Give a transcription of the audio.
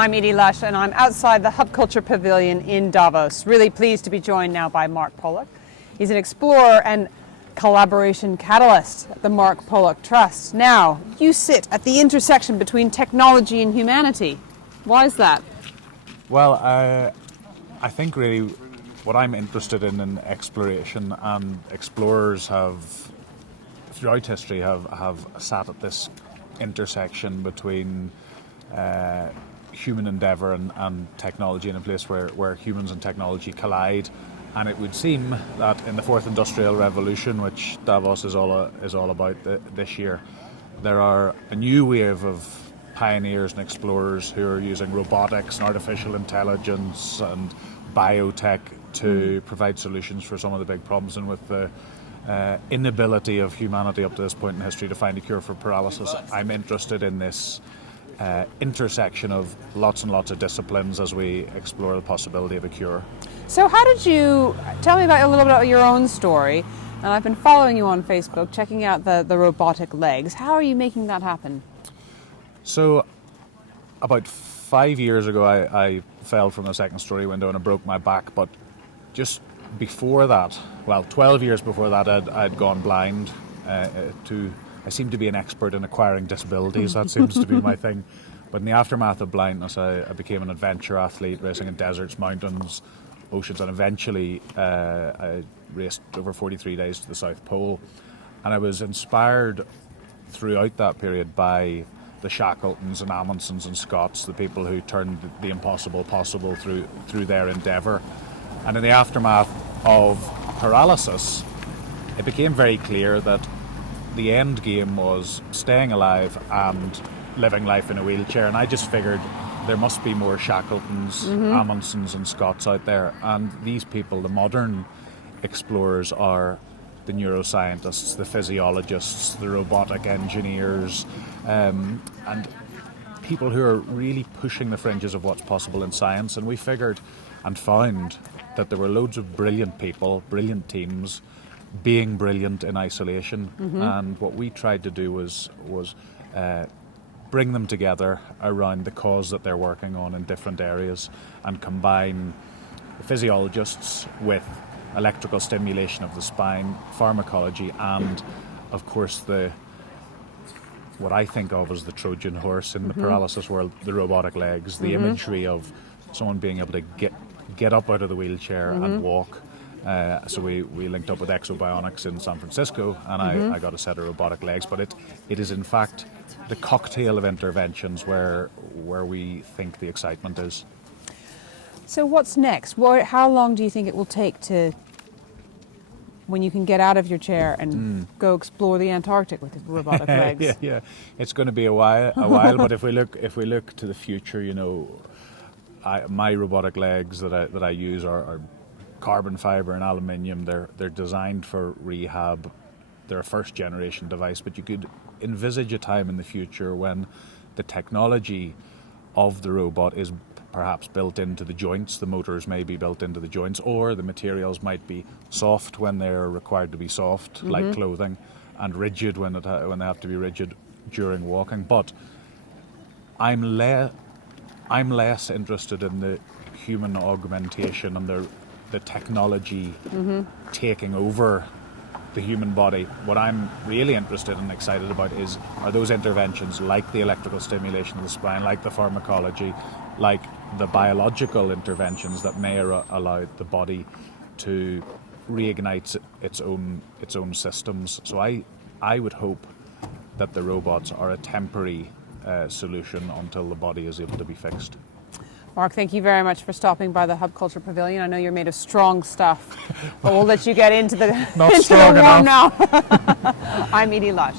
I'm Edie Lush, and I'm outside the Hub Culture Pavilion in Davos. Really pleased to be joined now by Mark Pollock. He's an explorer and collaboration catalyst at the Mark Pollock Trust. Now, you sit at the intersection between technology and humanity. Why is that? Well, I think really what I'm interested in exploration, and explorers have, throughout history, have sat at this intersection between human endeavour and technology, in a place where humans and technology collide. And it would seem that in the fourth industrial revolution, which Davos is all about this year, there are a new wave of pioneers and explorers who are using robotics and artificial intelligence and biotech to provide solutions for some of the big problems. And with the inability of humanity up to this point in history to find a cure for paralysis, I'm interested in this intersection of lots and lots of disciplines as we explore the possibility of a cure. So how did you, tell me about a little bit about your own story, and I've been following you on Facebook, checking out the robotic legs. How are you making that happen? So about 5 years ago I fell from a second-story window and I broke my back, but just before that, well, 12 years before that, I'd gone blind. I seem to be an expert in acquiring disabilities. That seems to be my thing. But in the aftermath of blindness, I became an adventure athlete, racing in deserts, mountains, oceans, and eventually I raced over 43 days to the South Pole. And I was inspired throughout that period by the Shackletons and Amundsens and Scotts, the people who turned the impossible possible through their endeavour. And in the aftermath of paralysis, it became very clear that the end game was staying alive and living life in a wheelchair. And I just figured there must be more Shackletons, Amundsens and Scotts out there. And these people, the modern explorers, are the neuroscientists, the physiologists, the robotic engineers, and people who are really pushing the fringes of what's possible in science. And we figured and found that there were loads of brilliant people, brilliant teams, being brilliant in isolation. And what we tried to do was bring them together around the cause that they're working on in different areas, and combine physiologists with electrical stimulation of the spine, pharmacology, and of course what I think of as the Trojan horse in the paralysis world, the robotic legs, the imagery of someone being able to get up out of the wheelchair and walk. So we linked up with Exobionics in San Francisco, and I got a set of robotic legs. But it is in fact the cocktail of interventions where we think the excitement is. So what's next? How long do you think it will take to, when you can get out of your chair and go explore the Antarctic with the robotic legs? Yeah, it's going to be a while. But if we look to the future, you know, my robotic legs that I use are carbon fibre and aluminium. They're designed for rehab. They're a first generation device, but you could envisage a time in the future when the technology of the robot is perhaps built into the joints. The motors may be built into the joints, or the materials might be soft when they're required to be soft, like clothing, and rigid when they have to be rigid during walking. But I'm less interested in the human augmentation and the technology taking over the human body. What I'm really interested and excited about are those interventions like the electrical stimulation of the spine, like the pharmacology, like the biological interventions that may allow the body to reignite its own systems. So I would hope that the robots are a temporary solution until the body is able to be fixed. Mark, thank you very much for stopping by the Hub Culture Pavilion. I know you're made of strong stuff, but we'll let you get into the warm now. I'm Edie Lush.